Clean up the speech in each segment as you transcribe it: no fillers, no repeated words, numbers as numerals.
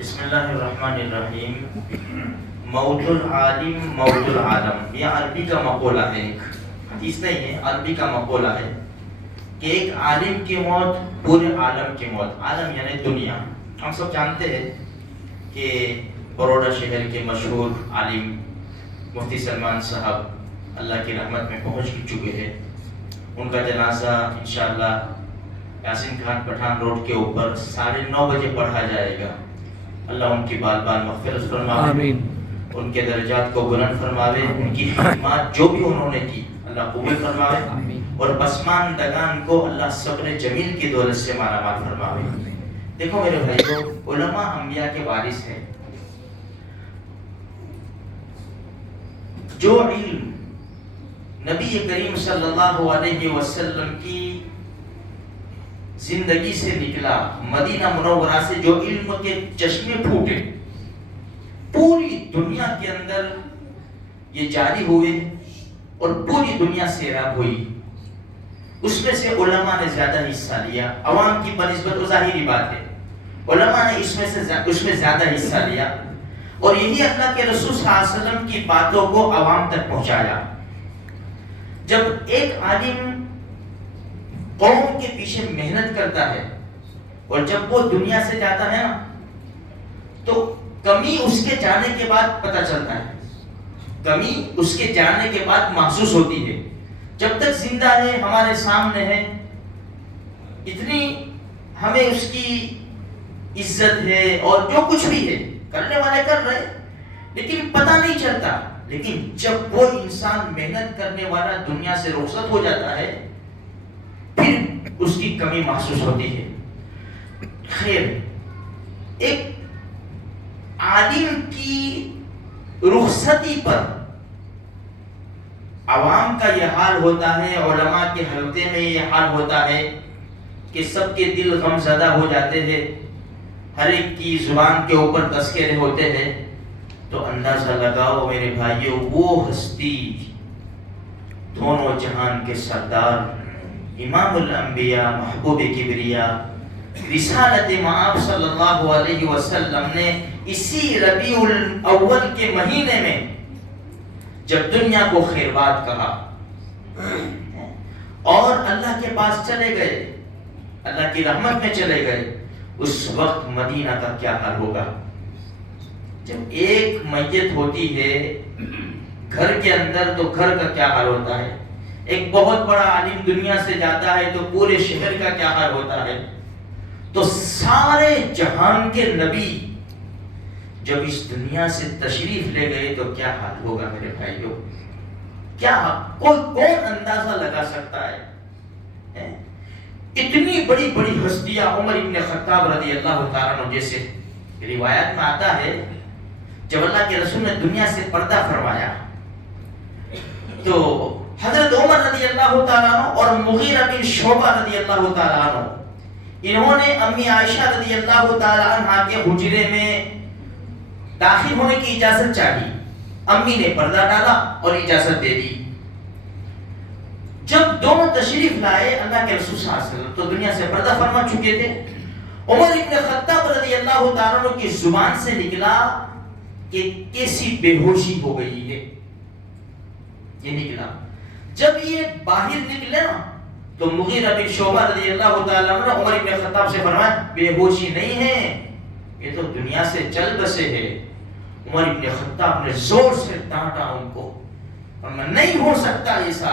بسم اللہ الرحمن الرحیم. موت العالم موت العالم، یہ عربی کا مقولہ ہے، ایک حدیث نہیں ہے، عربی کا مقولہ ہے کہ ایک عالم کی موت پورے عالم کی موت. عالم یعنی دنیا. ہم سب جانتے ہیں کہ بروڈا شہر کے مشہور عالم مفتی سلمان صاحب اللہ کی رحمت میں پہنچ چکے ہیں. ان کا جنازہ انشاءاللہ یاسین خان پٹھان روڈ کے اوپر 9:30 بجے پڑھا جائے گا. اللہ ان کی بال بال مغفرت فرماوے، آمین. ان کے درجات کو بلند فرماوے، ان کی خدمات جو بھی انہوں نے کی اللہ قبول فرماوے، آمین. اور پسماندگان کو اللہ صبر جمیل کی دولت سے مالا مال فرماوے. دیکھو میرے بھائیو، علماء انبیاء کے وارث ہیں. جو علم نبی کریم صلی اللہ علیہ وسلم کی زندگی سے نکلا، مدینہ منورہ سے جو علم کے چشمے پھوٹے پوری دنیا کے اندر یہ جاری ہوئے اور پوری دنیا سیراب ہوئی، اس میں سے علماء نے زیادہ حصہ لیا. عوام کی بنسبت ظاہری بات ہے، علماء نے اس میں زیادہ حصہ لیا، اور یہی اللہ کے رسول صلی اللہ علیہ وسلم کی باتوں کو عوام تک پہنچایا. جب ایک عالم قوم کے پیچھے محنت کرتا ہے اور جب وہ دنیا سے جاتا ہے نا، تو کمی اس کے جانے کے بعد پتہ چلتا ہے، کمی اس کے جانے کے بعد محسوس ہوتی ہے. جب تک زندہ ہے، ہمارے سامنے ہے، اتنی ہمیں اس کی عزت ہے اور جو کچھ بھی ہے کرنے والے کر رہے، لیکن پتہ نہیں چلتا. لیکن جب وہ انسان محنت کرنے والا دنیا سے رخصت ہو جاتا ہے، پھر اس کی کمی محسوس ہوتی ہے. خیر، ایک عالم کی رخصتی پر عوام کا یہ حال ہوتا ہے، علماء کے حلقے میں یہ حال ہوتا ہے کہ سب کے دل غم زدہ ہو جاتے ہیں، ہر ایک کی زبان کے اوپر تذکرے ہوتے ہیں. تو اندازہ لگاؤ میرے بھائیو، وہ ہستی دونوں جہان کے سردار امام الانبیاء محبوب کبریا رسالت مآب صلی اللہ علیہ وسلم نے اسی ربیع الاول کے مہینے میں جب دنیا کو خیرباد کہا اور اللہ کے پاس چلے گئے، اللہ کی رحمت میں چلے گئے، اس وقت مدینہ کا کیا حال ہوگا. جب ایک میت ہوتی ہے گھر کے اندر تو گھر کا کیا حال ہوتا ہے. ایک بہت بڑا عالم دنیا سے جاتا ہے تو پورے شہر کا کیا حال ہوتا ہے. تو سارے جہان کے نبی جب اس دنیا سے تشریف لے گئے تو کیا حال ہوگا میرے بھائیوں. کیا کون اندازہ لگا سکتا ہے. اتنی بڑی بڑی ہستیاں، عمر ابن خطاب رضی اللہ تعالیٰ عنہ جیسے روایات میں آتا ہے، جب اللہ کے رسول نے دنیا سے پردہ فرمایا تو حضرت عمر رضی اللہ تعالیٰ عنہ اور مغیرہ بن شعبہ رضی اللہ تعالیٰ عنہ، انہوں نے امی عائشہ رضی اللہ تعالیٰ عنہ کے حجرے میں داخل ہونے کی اجازت چاہی. امی نے پردہ ڈالا اور اجازت دے دی. جب دونوں تشریف لائے اللہ کے رسول صلی اللہ علیہ وسلم تو دنیا سے پردہ فرما چکے تھے. عمر ابن خطاب رضی اللہ تعالیٰ عنہ کی زبان سے نکلا کہ کیسی بے ہوشی ہو گئی ہے. یہ نکلا. جب یہ باہر نکلے نا تو مغیرہ بن شعبہ رضی اللہ تعالیٰ عنہ عمر ابن خطاب سے فرمایا بے ہوشی نہیں ہے، یہ تو دنیا سے چل بسے ہے. عمر ابن خطاب نے زور سے ڈانٹا ان کو، فرمایا نہیں ہو سکتا ایسا،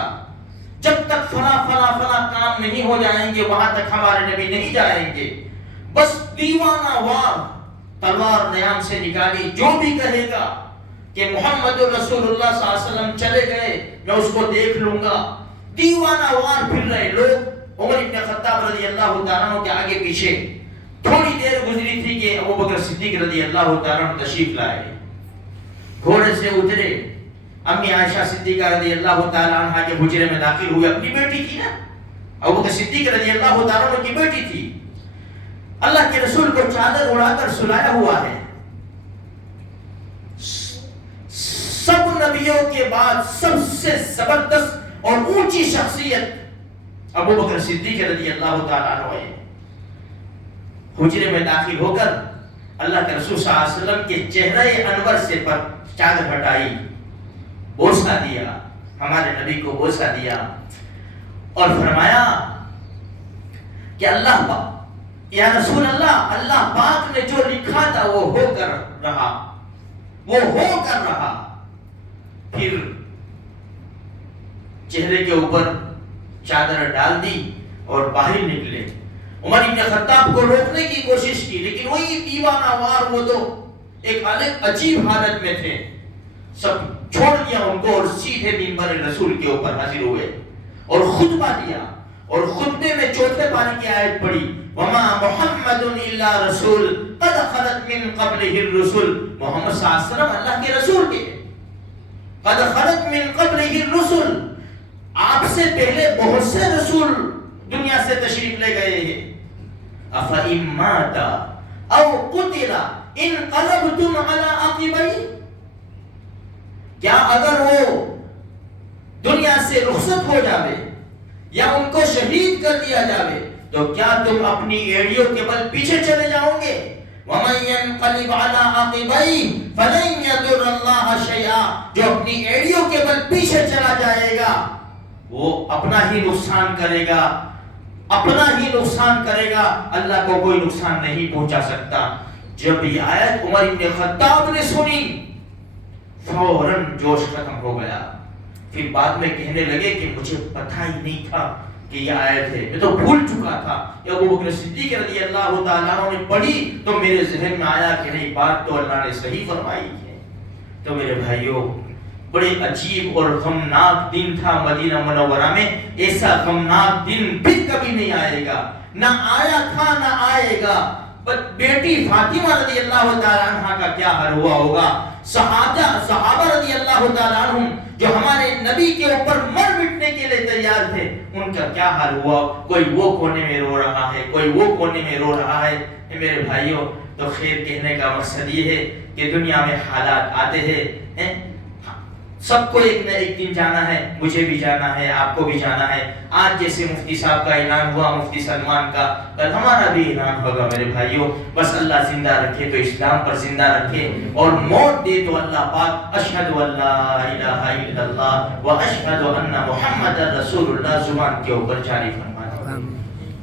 جب تک فلاں فلاں فلاں کام نہیں ہو جائیں گے وہاں تک ہمارے نبی نہیں جائیں گے. بس دیوانہ وار تلوار نیام سے نکالی، جو بھی کہے گا کہ محمد رسول اللہ صلی اللہ علیہ وسلم چلے گئے میں اس کو دیکھ لوں گا. دیوانہ وار پھر رہے لوگ عمر ابن خطاب رضی اللہ تعالیٰ عنہ کے آگے پیچھے. تھوڑی دیر گزری تھی کہ ابو بکر صدیق رضی اللہ تعالیٰ عنہ تشریف لائے، گھوڑے سے اترے، امی عائشہ صدیقہ رضی اللہ تعالیٰ عنہ کے حجرے میں داخل ہوئے. اپنی بیٹی تھی نا، ابو بکر صدیق رضی اللہ تعالیٰ عنہ کی بیٹی تھی. اللہ کے رسول کو چادر اڑا کر سلایا ہوا ہے. سب نبیوں کے بعد سب سے زبردست اور اونچی شخصیت ابو بکر صدیق رضی اللہ تعالیٰ عنہ ہے. حجرے میں داخل ہو کر اللہ کے رسول صلی اللہ علیہ وسلم کے چہرے انور سے پر چادر ہٹائی، بوسہ دیا، ہمارے نبی کو بوسہ دیا اور فرمایا کہ اللہ پاک، یا رسول اللہ، اللہ پاک نے جو لکھا تھا وہ ہو کر رہا، وہ ہو کر رہا۔ پھر چہرے کے اوپر چادر ڈال دی اور باہر نکلے۔ عمر ابن خطاب کو روکنے کی کوشش کی، لیکن وہی دیوانہ وار وہ تو ایک الگ عجیب حالت میں تھے، سب چھوڑ دیا ان کو اور سیدھے منبر رسول کے اوپر حاضر ہوئے اور خطبہ دیا، اور خطبے میں چوتھے پاری کی آیت پڑھی، وما محمد الا رسول قد خلت من قبلہ الرسل۔ محمد صلی اللہ علیہ وسلم اللہ کے رسول کے، قد خلت من قبلہ الرسل، آپ سے پہلے بہت سے رسول دنیا سے تشریف لے گئے ہیں۔ افإن مات او قتل انقلبتم علی عقبیہ، کیا اگر وہ دنیا سے رخصت ہو جاوے یا ان کو شہید کر دیا جاوے تو کیا تم اپنی ایڑیوں کے بل پیچھے چلے جاؤ گے؟ وَمَن يَنْقَلِبْ عَلَىٰ عَقِبَيْهِ فَلَن يَضُرَّ اللَّهَ شَيْئًا، جو اپنی ایڑیوں کے بل پیچھے چلا جائے گا وہ اپنا ہی نقصان کرے گا، اپنا ہی نقصان کرے گا، اللہ کو کوئی نقصان نہیں پہنچا سکتا۔ جب یہ آیت عمر ابن خطاب نے سنی فوراً جوش ختم ہو گیا، پھر بعد میں کہنے لگے کہ مجھے پتہ ہی نہیں تھا کہ یہ آیت ہے، میں تو بھول چکا تھا۔ ابو بکر صدیق رضی اللہ تعالیٰ عنہ نے پڑھی تو میرے ذہن میں آیا کہ نہیں، بات تو اللہ نے صحیح فرمائی ہے۔ تو میرے بھائیوں، بڑے عجیب اور غمناک دن تھا مدینہ منورہ میں، ایسا غمناک دن پھر کبھی نہیں آئے گا، نہ آیا تھا نہ آئے گا۔ بیٹی فاطمہ رضی اللہ تعالیٰ عنہ کا کیا حال ہوا ہوگا، صحابہ رضی اللہ تعالیٰ عنہ جو ہمارے نبی کے اوپر مر مٹنے کے لیے تیار تھے، ان کا کیا حال ہوا، کوئی وہ کونے میں رو رہا ہے، کوئی وہ کونے میں رو رہا ہے۔ میرے بھائیوں، تو خیر کہنے کا مقصد یہ ہے کہ دنیا میں حالات آتے ہیں، سب کو ایک نہ ایک دن جانا ہے، مجھے بھی جانا ہے، آپ کو بھی جانا ہے۔ آج جیسے مفتی صاحب کا اعلان ہوا، مفتی سلمان کا، کل ہمارا بھی اعلان ہوگا میرے بھائیوں۔ بس اللہ زندہ رکھے تو اسلام پر زندہ رکھے، اور موت دے تو اللہ پاک اشہد ان لا الہ الا اللہ و اشہد ان محمد رسول اللہ زبان کے اوپر جاری فرمائے۔